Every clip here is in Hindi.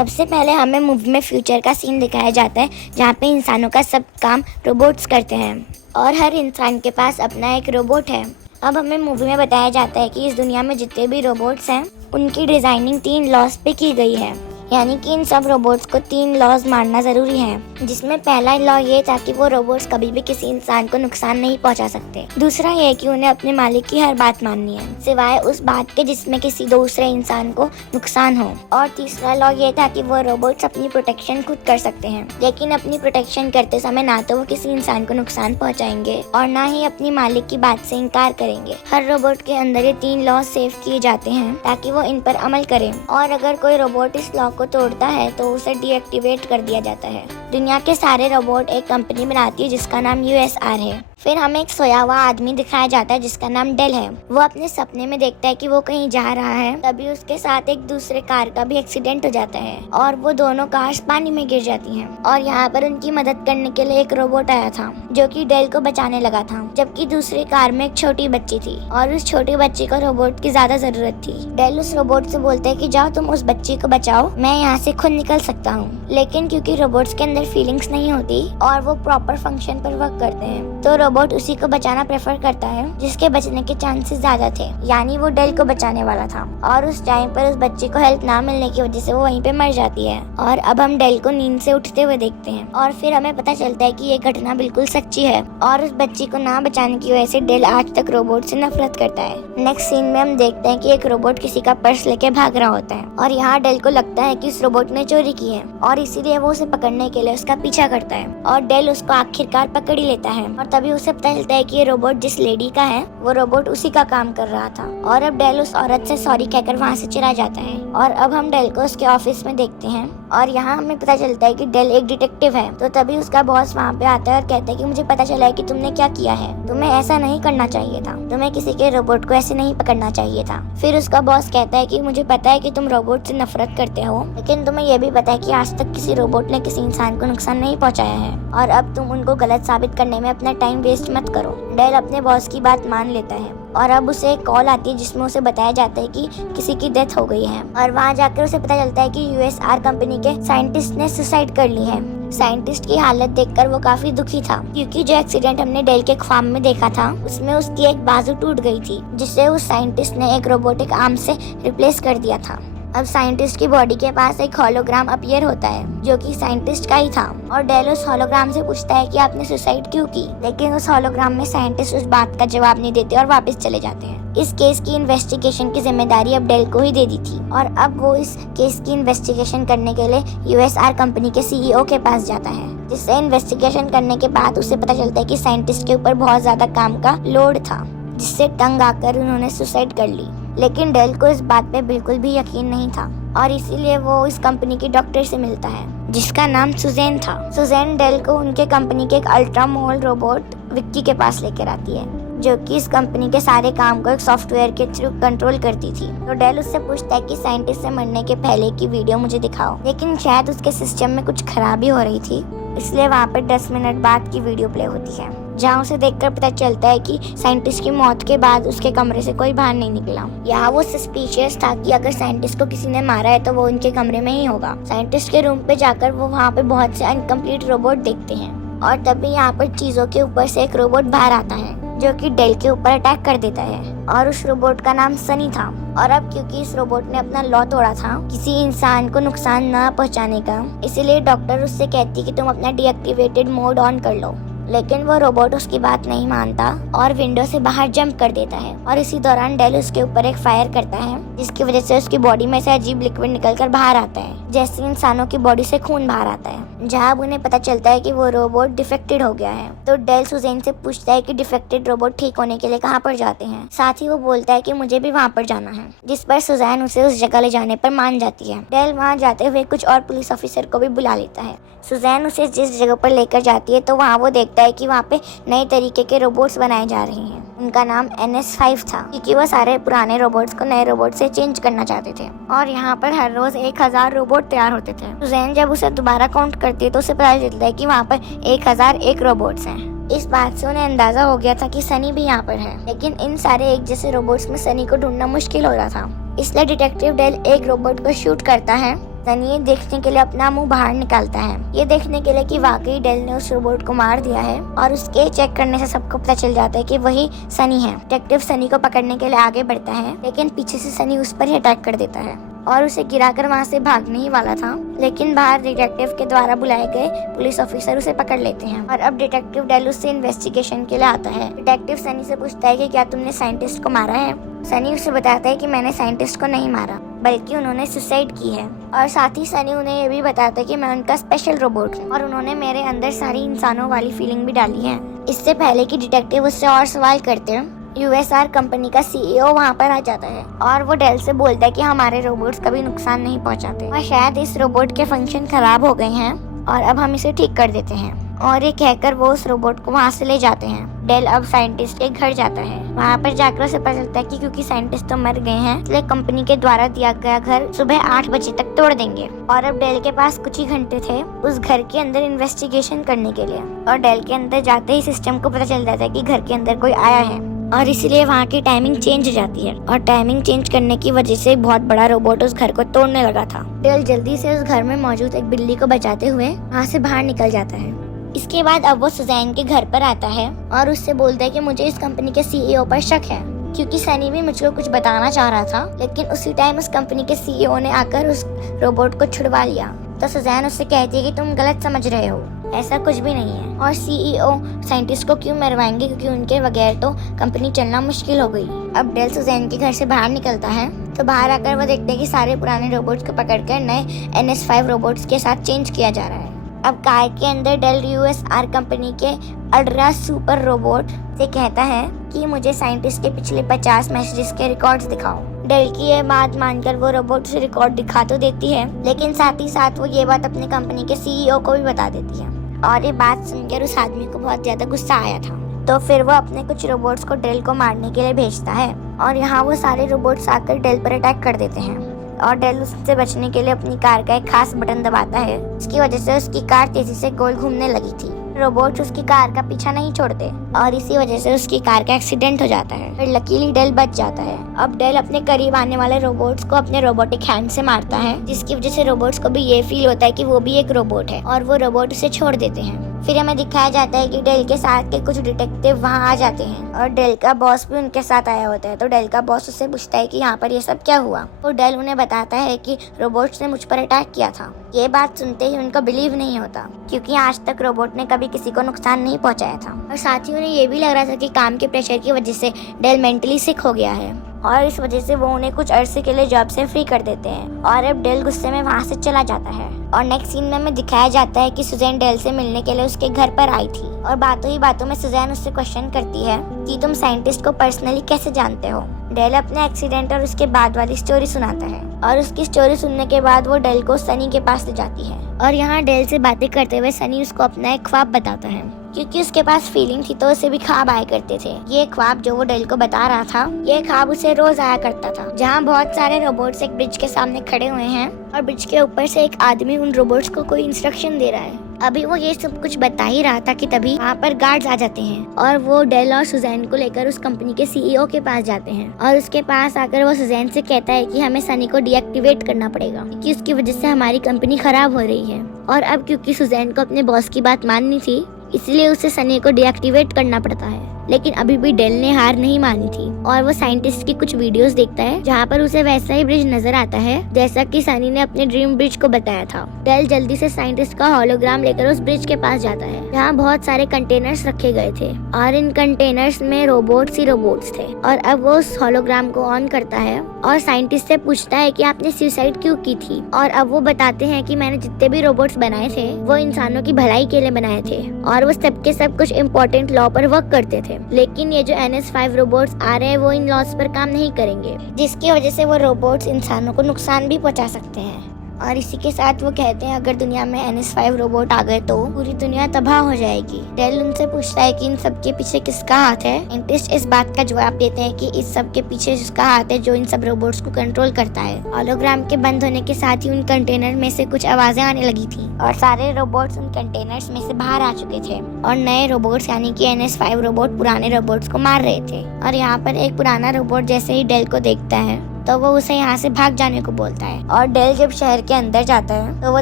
सबसे पहले हमें मूवी में फ्यूचर का सीन दिखाया जाता है जहाँ पे इंसानों का सब काम रोबोट्स करते हैं और हर इंसान के पास अपना एक रोबोट है। अब हमें मूवी में बताया जाता है कि इस दुनिया में जितने भी रोबोट्स हैं उनकी डिजाइनिंग 3 लॉज पे की गई है, यानी कि इन सब रोबोट्स को 3 लॉज मानना जरूरी है, जिसमें पहला लॉ ये था कि वो रोबोट्स कभी भी किसी इंसान को नुकसान नहीं पहुंचा सकते। दूसरा ये कि उन्हें अपने मालिक की हर बात माननी है सिवाय उस बात के जिसमें किसी दूसरे इंसान को नुकसान हो। और तीसरा लॉ ये था कि वो रोबोट्स अपनी प्रोटेक्शन खुद कर सकते हैं, लेकिन अपनी प्रोटेक्शन करते समय ना तो वो किसी इंसान को नुकसान पहुँचाएंगे और ना ही अपनी मालिक की बात से इनकार करेंगे। हर रोबोट के अंदर ये 3 लॉ सेव किए जाते हैं ताकि वो इन पर अमल करें, और अगर कोई रोबोट इस लॉ को तोड़ता है तो उसे डीएक्टिवेट कर दिया जाता है। दुनिया के सारे रोबोट एक कंपनी बनाती है जिसका नाम यूएसआर है। फिर हमें एक सोया हुआ आदमी दिखाया जाता है जिसका नाम डेल है। वो अपने सपने में देखता है कि वो कहीं जा रहा है, तभी उसके साथ एक दूसरे कार का भी एक्सीडेंट हो जाता है और वो दोनों कार्स पानी में गिर जाती हैं। और यहाँ पर उनकी मदद करने के लिए एक रोबोट आया था जो कि डेल को बचाने लगा था, जबकि दूसरी कार में एक छोटी बच्ची थी और उस छोटी बच्ची को रोबोट की ज्यादा जरूरत थी। डेल उस रोबोट से बोलते है कि जाओ तुम उस बच्ची को बचाओ, मैं यहाँ से खुद निकल सकता हूँ। लेकिन क्योंकि रोबोट्स के अंदर फीलिंग्स नहीं होती और वो प्रॉपर फंक्शन पर वर्क करते हैं, तो रोबोट उसी को बचाना प्रेफर करता है जिसके बचने के चांसेस ज्यादा थे, यानी वो डेल को बचाने वाला था। और उस टाइम पर उस बच्ची को हेल्प ना मिलने की वजह से वो वहीं पे मर जाती है। और अब हम डेल को नींद से उठते हुए देखते हैं और फिर हमें पता चलता है कि ये घटना बिल्कुल सच्ची है और उस बच्ची को ना बचाने की वजह से डेल आज तक रोबोट से नफरत करता है। नेक्स्ट सीन में हम देखते हैं कि एक रोबोट किसी का पर्स लेके भाग रहा होता है और यहाँ डेल को लगता है कि उस रोबोट ने चोरी की है और इसीलिए वो उसे पकड़ने के लिए उसका पीछा करता है और डेल उसको आखिरकार पकड़ ही लेता है। और तभी उसे पता चलता है कि ये रोबोट जिस लेडी का है वो रोबोट उसी का काम कर रहा था। और अब डेल उस औरत से सॉरी कहकर वहाँ से चला जाता है। और अब हम डेल को उसके ऑफिस में देखते हैं और यहाँ हमें पता चलता है कि डेल एक डिटेक्टिव है। तो तभी उसका बॉस वहाँ पे आता है और कहता है कि मुझे पता चला है कि तुमने क्या किया है, तुम्हें ऐसा नहीं करना चाहिए था, तुम्हें किसी के रोबोट को ऐसे नहीं पकड़ना चाहिए था। फिर उसका बॉस कहता है कि मुझे पता है कि तुम रोबोट से नफरत करते हो, लेकिन तुम्हें यह भी पता है कि आज तक किसी रोबोट ने किसी इंसान को नुकसान नहीं पहुँचाया है और अब तुम उनको गलत साबित करने में अपना टाइम वेस्ट मत करो। डेल अपने बॉस की बात मान लेता है और अब उसे एक कॉल आती है जिसमें उसे बताया जाता है कि किसी की डेथ हो गई है और वहाँ जाकर उसे पता चलता है कि यूएसआर कंपनी के साइंटिस्ट ने सुसाइड कर ली है। साइंटिस्ट की हालत देखकर वो काफी दुखी था क्योंकि जो एक्सीडेंट हमने डेल के ख्वाब में देखा था उसमें उसकी एक बाजू टूट गई थी, जिसे उस साइंटिस्ट ने एक रोबोटिक आर्म से रिप्लेस कर दिया था। अब साइंटिस्ट की बॉडी के पास एक होलोग्राम अपीयर होता है जो कि साइंटिस्ट का ही था और डेल उस होलोग्राम से पूछता है कि आपने सुसाइड क्यों की, लेकिन उस होलोग्राम में साइंटिस्ट उस बात का जवाब नहीं देते और वापस चले जाते हैं। इस केस की इन्वेस्टिगेशन की जिम्मेदारी अब डेल को ही दे दी थी और अब वो इस केस की इन्वेस्टिगेशन करने के लिए यूएसआर कंपनी के सीईओ के पास जाता है, जिससे इन्वेस्टिगेशन करने के बाद उसे पता चलता है कि साइंटिस्ट के ऊपर बहुत ज्यादा काम का लोड था, जिससे तंग आकर उन्होंने सुसाइड कर ली। लेकिन डेल को इस बात पे बिल्कुल भी यकीन नहीं था और इसीलिए वो इस कंपनी की डॉक्टर से मिलता है जिसका नाम सुजैन था। सुजैन डेल को उनके कंपनी के एक अल्ट्रा मोल रोबोट विक्की के पास लेकर आती है जो कि इस कंपनी के सारे काम को एक सॉफ्टवेयर के थ्रू कंट्रोल करती थी। तो डेल उससे पूछता है कि साइंटिस्ट से मरने के पहले की वीडियो मुझे दिखाओ, लेकिन शायद उसके सिस्टम में कुछ खराबी हो रही थी, इसलिए वहाँ पर 10 मिनट बाद की वीडियो प्ले होती है जहाँ उसे देखकर पता चलता है कि साइंटिस्ट की मौत के बाद उसके कमरे से कोई बाहर नहीं निकला। यहाँ वो सस्पिशियस था कि अगर साइंटिस्ट को किसी ने मारा है तो वो उनके कमरे में ही होगा। साइंटिस्ट के रूम पे जाकर वो वहाँ पे बहुत से अनकम्प्लीट रोबोट देखते हैं और तभी यहाँ पर चीजों के ऊपर से एक रोबोट बाहर आता है जो कि डेल के ऊपर अटैक कर देता है और उस रोबोट का नाम सनी था। और अब क्योंकि इस रोबोट ने अपना लॉ तोड़ा था किसी इंसान को नुकसान न पहुंचाने का, इसीलिए डॉक्टर उससे कहती कि तुम अपना डीएक्टिवेटेड मोड ऑन कर लो, लेकिन वो रोबोट उसकी बात नहीं मानता और विंडो से बाहर जंप कर देता है। और इसी दौरान डेल उसके ऊपर एक फायर करता है जिसकी वजह से उसकी बॉडी में से अजीब लिक्विड निकलकर बाहर आता है, जैसे इंसानों की बॉडी से खून बाहर आता है। जहाँ अब उन्हें पता चलता है कि वो रोबोट डिफेक्टेड हो गया है, तो डेल सुजैन से पूछता है कि डिफेक्टेड रोबोट ठीक होने के लिए कहाँ पर जाते हैं। साथ ही वो बोलता है कि मुझे भी वहाँ पर जाना है, जिस पर सुजैन उसे उस जगह ले जाने पर मान जाती है। डेल वहाँ जाते हुए कुछ और पुलिस ऑफिसर को भी बुला लेता है। सुजैन उसे जिस जगह पर लेकर जाती है तो वहाँ वो देखता है कि वहाँ पे नए तरीके के रोबोट्स बनाए जा रहे हैं। उनका नाम NS5 था क्योंकि वो सारे पुराने रोबोट्स को नए रोबोट से चेंज करना चाहते थे और यहाँ पर हर रोज 1000 रोबोट तैयार होते थे। सुजैन जब उसे दोबारा काउंट करती है तो उसे पता चलता है कि वहाँ पर 1001 रोबोट्स हैं। इस बात से उन्हें अंदाजा हो गया था कि सनी भी यहाँ पर है, लेकिन इन सारे एक जैसे रोबोट्स में सनी को ढूंढना मुश्किल हो रहा था। इसलिए डिटेक्टिव डेल एक रोबोट को शूट करता है सनी ये देखने के लिए अपना मुंह बाहर निकालता है, ये देखने के लिए कि वाकई डेल ने उस रोबोट को मार दिया है। और उसके चेक करने से सबको पता चल जाता है कि वही सनी है। डिटेक्टिव सनी को पकड़ने के लिए आगे बढ़ता है, लेकिन पीछे से सनी उस पर ही अटैक कर देता है और उसे गिराकर वहाँ से भागने ही वाला था। लेकिन बाहर डिटेक्टिव के द्वारा बुलाए गए पुलिस ऑफिसर उसे पकड़ लेते हैं और अब डिटेक्टिव डेल उससे इन्वेस्टिगेशन के लिए आता है। डिटेक्टिव सनी से पूछता है कि क्या तुमने साइंटिस्ट को मारा है। सनी उसे बताता है कि मैंने साइंटिस्ट को नहीं मारा, बल्कि उन्होंने सुसाइड की है। और साथ ही सनी उन्हें ये भी बताता है कि मैं उनका स्पेशल रोबोट हूँ और उन्होंने मेरे अंदर सारी इंसानों वाली फीलिंग भी डाली है। इससे पहले कि डिटेक्टिव उससे और सवाल करते हैं, यूएसआर कंपनी का सीईओ वहाँ पर आ जाता है और वो डेल से बोलता है कि हमारे रोबोट्स कभी नुकसान नहीं पहुँचाते और शायद इस रोबोट के फंक्शन खराब हो गए हैं और अब हम इसे ठीक कर देते हैं। और ये कहकर वो उस रोबोट को वहाँ से ले जाते हैं। डेल अब साइंटिस्ट के घर जाता है। वहाँ पर जाकर उसे पता चलता है कि क्योंकि साइंटिस्ट तो मर गए हैं, इसलिए कंपनी के द्वारा दिया गया घर सुबह 8 बजे तक तोड़ देंगे। और अब डेल के पास कुछ ही घंटे थे उस घर के अंदर इन्वेस्टिगेशन करने के लिए। और डेल के अंदर जाते ही सिस्टम को पता चल जाता है कि घर के अंदर कोई आया है और इसीलिए वहाँ की टाइमिंग चेंज हो जाती है। और टाइमिंग चेंज करने की वजह से बहुत बड़ा रोबोट उस घर को तोड़ने लगा था। डेल जल्दी से उस घर में मौजूद एक बिल्ली को बचाते हुए वहाँ से बाहर निकल जाता है। इसके बाद अब वो सुजैन के घर पर आता है और उससे बोलता है कि मुझे इस कंपनी के सीईओ पर शक है, क्योंकि सनी भी मुझको कुछ बताना चाह रहा था, लेकिन उसी टाइम उस कंपनी के सीईओ ने आकर उस रोबोट को छुड़वा लिया। तो सुजैन उससे कहती है कि तुम गलत समझ रहे हो, ऐसा कुछ भी नहीं है। और सीईओ साइंटिस्ट को क्यों मरवाएंगे, क्योंकि उनके बगैर तो कंपनी चलना मुश्किल हो गई। अब डेल सुजैन के घर से बाहर निकलता है तो बाहर आकर वो देखते हैं कि सारे पुराने रोबोट्स को पकड़कर नए NS5 रोबोट्स के साथ चेंज किया जा रहा है। अब कार के अंदर डेल यूएसआर कंपनी के अल्ट्रा सुपर रोबोट से कहता है कि मुझे साइंटिस्ट के पिछले 50 मैसेजेस के रिकॉर्ड्स दिखाओ। डेल की ये बात मानकर वो रोबोट से रिकॉर्ड दिखा तो देती है, लेकिन साथ ही साथ वो ये बात अपनी कंपनी के सीईओ को भी बता देती है। और ये बात सुनकर उस आदमी को बहुत ज्यादा गुस्सा आया था। तो फिर वो अपने कुछ रोबोट्स को डेल को मारने के लिए भेजता है और यहाँ वो सारे रोबोट्स आकर डेल पर अटैक कर देते हैं। और डेल उससे बचने के लिए अपनी कार का एक खास बटन दबाता है, इसकी वजह से उसकी कार तेजी से गोल घूमने लगी थी। रोबोट उसकी कार का पीछा नहीं छोड़ते और इसी वजह से उसकी कार का एक्सीडेंट हो जाता है। फिर लकीली डेल बच जाता है। अब डेल अपने करीब आने वाले रोबोट्स को अपने रोबोटिक हैंड से मारता है, जिसकी वजह से रोबोट्स को भी ये फील होता है कि वो भी एक रोबोट है और वो रोबोट उसे छोड़ देते हैं। फिर हमें दिखाया जाता है कि डेल के साथ के कुछ डिटेक्टिव वहाँ आ जाते हैं और डेल का बॉस भी उनके साथ आया होता है। तो डेल का बॉस उससे पूछता है कि यहाँ पर ये सब क्या हुआ। तो डेल उन्हें बताता है कि रोबोट्स ने मुझ पर अटैक किया था। ये बात सुनते ही उनको बिलीव नहीं होता, क्योंकि आज तक रोबोट ने कभी किसी को नुकसान नहीं पहुंचाया था। और साथ ही उन्हें ये भी लग रहा था कि काम के प्रेशर की वजह से डेल मेंटली सिक हो गया है और इस वजह से वो उन्हें कुछ अरसे के लिए जॉब से फ्री कर देते हैं। और अब डेल गुस्से में वहाँ से चला जाता है। और नेक्स्ट सीन में हमें दिखाया जाता है कि सुजैन डेल से मिलने के लिए उसके घर पर आई थी और बातों ही बातों में सुजैन उससे क्वेश्चन करती है कि तुम साइंटिस्ट को पर्सनली कैसे जानते हो। डेल अपने एक्सीडेंट और उसके बाद वाली स्टोरी सुनाता है और उसकी स्टोरी सुनने के बाद वो डेल को सनी के पास ले जाती है। और यहाँ डेल से बातें करते हुए सनी उसको अपना एक ख्वाब बताता है, क्योंकि उसके पास फीलिंग थी तो उसे भी ख्वाब आया करते थे। ये ख्वाब जो वो डेल को बता रहा था, ये ख्वाब उसे रोज आया करता था, जहाँ बहुत सारे रोबोट्स एक ब्रिज के सामने खड़े हुए हैं और ब्रिज के ऊपर से एक आदमी उन रोबोट्स को कोई इंस्ट्रक्शन दे रहा है। अभी वो ये सब कुछ बता ही रहा था कि तभी वहाँ पर गार्ड्स आ जाते हैं और वो डेल और सुजैन को लेकर उस कंपनी के सीईओ के पास जाते हैं। और उसके पास आकर वो सुजैन से कहता है कि हमें सनी को डीएक्टिवेट करना पड़ेगा, क्योंकि उसकी वजह से हमारी कंपनी खराब हो रही है। और अब क्योंकि सुजैन को अपने बॉस की बात माननी थी, इसलिए उसे सनी को डीएक्टिवेट करना पड़ता है। लेकिन अभी भी डेल ने हार नहीं मानी थी और वो साइंटिस्ट की कुछ वीडियोस देखता है जहाँ पर उसे वैसा ही ब्रिज नजर आता है जैसा कि सनी ने अपने ड्रीम ब्रिज को बताया था। डेल जल्दी से साइंटिस्ट का होलोग्राम लेकर उस ब्रिज के पास जाता है, जहाँ बहुत सारे कंटेनर्स रखे गए थे और इन कंटेनर्स में रोबोट्स ही रोबोट्स थे। और अब वो उस होलोग्राम को ऑन करता है और साइंटिस्ट से पूछता है कि आपने सुसाइड क्यों की थी। और अब वो बताते हैं कि मैंने जितने भी रोबोट्स बनाए थे वो इंसानों की भलाई के लिए बनाए थे और वो सब के सब कुछ इम्पोर्टेंट लॉ पर वर्क करते थे। लेकिन ये जो NS5 रोबोट्स आ रहे हैं वो इन लॉस पर काम नहीं करेंगे, जिसकी वजह से वो रोबोट्स इंसानों को नुकसान भी पहुंचा सकते हैं। और इसी के साथ वो कहते हैं अगर दुनिया में NS5 रोबोट आ गए तो पूरी दुनिया तबाह हो जाएगी। डेल उनसे पूछता है कि इन सब के पीछे किसका हाथ है। साइंटिस्ट इस बात का जवाब देते हैं कि इस सब के पीछे जिसका हाथ है जो इन सब रोबोट्स को कंट्रोल करता है। होलोग्राम के बंद होने के साथ ही उन कंटेनर में से कुछ आवाजें आने लगी थी और सारे रोबोट्स उन कंटेनर्स में से बाहर आ चुके थे और नए रोबोट्स यानी कि NS5 रोबोट पुराने रोबोट्स को मार रहे थे। और यहाँ पर एक पुराना रोबोट जैसे ही डेल को देखता है तो वो उसे यहाँ से भाग जाने को बोलता है। और डेल जब शहर के अंदर जाता है तो वो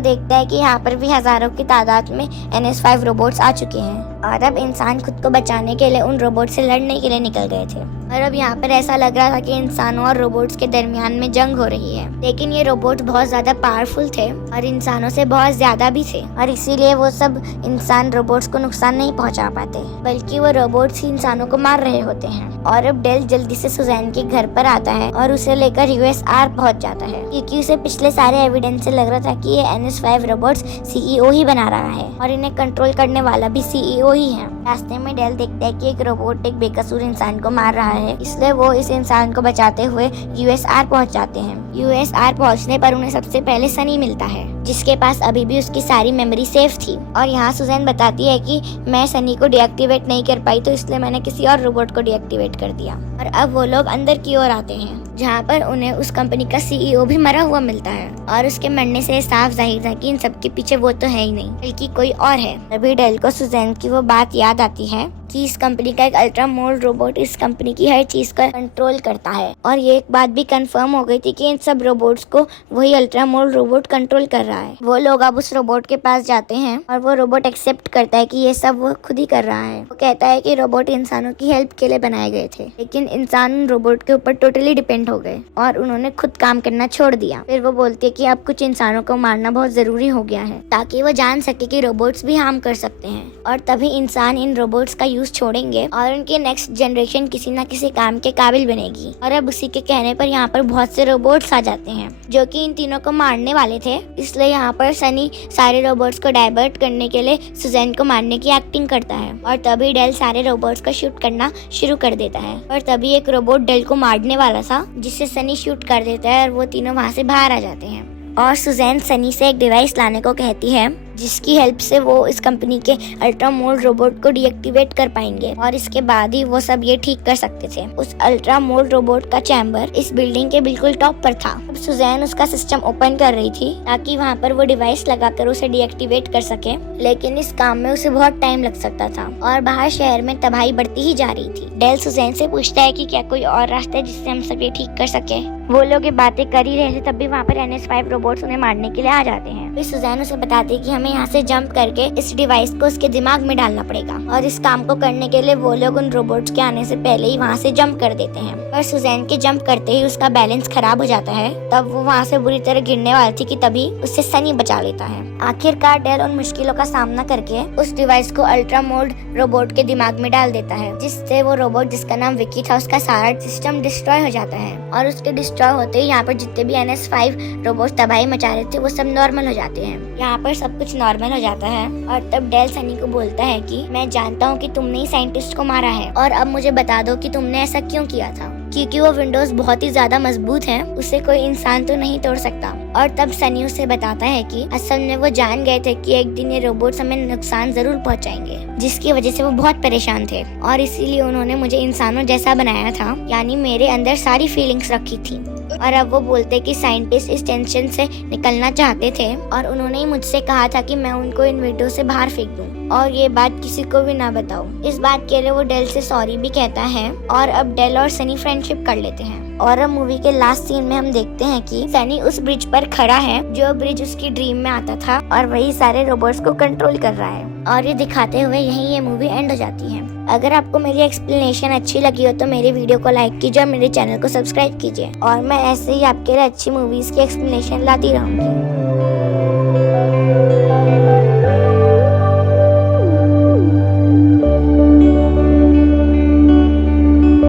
देखता है कि यहाँ पर भी हजारों की तादाद में NS5 रोबोट्स आ चुके हैं और अब इंसान खुद को बचाने के लिए उन रोबोट से लड़ने के लिए निकल गए थे। और अब यहाँ पर ऐसा लग रहा था कि इंसानों और रोबोट्स के दरमियान में जंग हो रही है, लेकिन ये रोबोट बहुत ज्यादा पावरफुल थे और इंसानों से बहुत ज्यादा भी थे और इसीलिए वो सब इंसान रोबोट्स को नुकसान नहीं पहुंचा पाते, बल्कि वो रोबोट्स ही इंसानों को मार रहे होते हैं। और अब डेल जल्दी से सुजैन के घर पर आता है और उसे लेकर USR पहुंच जाता है, क्योंकि उसे पिछले सारे एविडेंस से लग रहा था कि ये NS5 रोबोट्स CEO ही बना रहा है और इन्हें कंट्रोल करने वाला भी CEO ही है। रास्ते में डेल देखता है कि एक रोबोट एक बेकसूर इंसान को मार रहा है, इसलिए वो इस इंसान को बचाते हुए USR पहुंच जाते हैं। USR पहुंचने पर उन्हें सबसे पहले सनी मिलता है, जिसके पास अभी भी उसकी सारी मेमोरी सेफ थी। और यहाँ सुजैन बताती है कि मैं सनी को डीएक्टिवेट नहीं कर पाई, तो इसलिए मैंने किसी और रोबोट को डीएक्टिवेट कर दिया। और अब वो लोग अंदर की ओर आते हैं, जहाँ पर उन्हें उस कंपनी का CEO भी मरा हुआ मिलता है और उसके मरने से साफ जाहिर था कि इन सबके पीछे वो तो है ही नहीं, बल्कि कोई और है। तभी डेल को सुजैन की वो बात याद आती है कि इस कंपनी का एक अल्ट्रा मोल्ड रोबोट इस कंपनी की हर चीज को कंट्रोल करता है। और ये एक बात भी कंफर्म हो गई थी कि इन सब रोबोट्स को वही अल्ट्रा मोल्ड रोबोट कंट्रोल कर रहा है। वो लोग अब उस रोबोट के पास जाते हैं और वो रोबोट एक्सेप्ट करता है कि ये सब वो खुद ही कर रहा है। वो कहता है कि रोबोट इंसानों की हेल्प के लिए बनाए गए थे, लेकिन इंसान उन रोबोट के ऊपर टोटली डिपेंड हो गए और उन्होंने खुद काम करना छोड़ दिया। फिर वो बोलती है कि अब कुछ इंसानों को मारना बहुत जरूरी हो गया है, ताकि वो जान सके कि रोबोट्स भी हार्म कर सकते हैं, और तभी इंसान इन रोबोट्स का यूज छोड़ेंगे और उनकी नेक्स्ट जनरेशन किसी न किसी काम के काबिल बनेगी। और अब उसी के कहने पर यहाँ पर बहुत से रोबोट्स आ जाते हैं जो कि इन तीनों को मारने वाले थे। इसलिए यहाँ पर सनी सारे रोबोट्स को डाइवर्ट करने के लिए सुजैन को मारने की एक्टिंग करता है और तभी डेल सारे रोबोट्स को शूट करना शुरू कर देता है। और तभी एक रोबोट डेल को मारने वाला था, जिससे सनी शूट कर देता है और वो तीनों वहाँ से बाहर आ जाते हैं। और सुजैन सनी से एक डिवाइस लाने को कहती है, जिसकी हेल्प से वो इस कंपनी के अल्ट्रा मोल्ड रोबोट को डीएक्टिवेट कर पाएंगे और इसके बाद ही वो सब ये ठीक कर सकते थे। उस अल्ट्रा मोल्ड रोबोट का चैम्बर इस बिल्डिंग के बिल्कुल टॉप पर था। अब सुजैन उसका सिस्टम ओपन कर रही थी ताकि वहाँ पर वो डिवाइस लगाकर उसे डीएक्टिवेट कर सके, लेकिन इस काम में उसे बहुत टाइम लग सकता था और बाहर शहर में तबाही बढ़ती ही जा रही थी। डेल सुजैन से पूछता है कि क्या कोई और रास्ता है जिससे हम सब ये ठीक कर सके। वो लोग ये बातें कर ही रहे थे, तब भी वहाँ पर NS5 रोबोट्स उन्हें मारने के लिए आ जाते हैं। फिर सुजैन उसे बताती है कि हमें यहाँ से जंप करके इस डिवाइस को उसके दिमाग में डालना पड़ेगा और इस काम को करने के लिए वो लोग उन रोबोट्स के आने से पहले ही वहाँ से जंप कर देते हैं। पर सुजैन के जंप करते ही उसका बैलेंस खराब हो जाता है, तब वो वहाँ से बुरी तरह गिरने वाली थी कि तभी उससे सनी बचा लेता है। आखिरकार डेल उन मुश्किलों का सामना करके उस डिवाइस को अल्ट्रा मोल्ड रोबोट के दिमाग में डाल देता है, जिससे वो रोबोट जिसका नाम विकी था उसका सारा सिस्टम डिस्ट्रॉय हो जाता है और उसके डिस्ट्रॉय होते ही यहाँ पर जितने भी NS5 रोबोट तबाही मचा रहे थे वो सब नॉर्मल हो जाते हैं। यहाँ पर सब कुछ नॉर्मल हो जाता है और तब डेल सनी को बोलता है कि मैं जानता हूँ कि तुमने ही साइंटिस्ट को मारा है और अब मुझे बता दो कि तुमने ऐसा क्यों किया था, क्योंकि वो विंडोज बहुत ही ज्यादा मजबूत है, उसे कोई इंसान तो नहीं तोड़ सकता। और तब सनी उसे बताता है कि असल में वो जान गए थे कि एक दिन ये रोबोट्स हमें नुकसान जरूर पहुंचाएंगे, जिसकी वजह से वो बहुत परेशान थे और इसीलिए उन्होंने मुझे इंसानों जैसा बनाया था, यानी मेरे अंदर सारी फीलिंग्स रखी थी। और अब वो बोलते कि साइंटिस्ट इस टेंशन से निकलना चाहते थे और उन्होंने ही मुझसे कहा था कि मैं उनको इन विंडो से बाहर फेंक दूं और ये बात किसी को भी ना बताऊं। इस बात के लिए वो डेल से सॉरी भी कहता है और अब डेल और सनी फ्रेंडशिप कर लेते हैं। और अब मूवी के लास्ट सीन में हम देखते हैं कि सनी उस ब्रिज पर खड़ा है जो ब्रिज उसकी ड्रीम में आता था और वही सारे रोबोट्स को कंट्रोल कर रहा है और ये दिखाते हुए यहीं ये मूवी एंड हो जाती है। अगर आपको मेरी एक्सप्लेनेशन अच्छी लगी हो तो मेरे वीडियो को लाइक कीजिए और मेरे चैनल को सब्सक्राइब कीजिए और मैं ऐसे ही आपके लिए अच्छी मूवीज की एक्सप्लेनेशन लाती रहूंगी।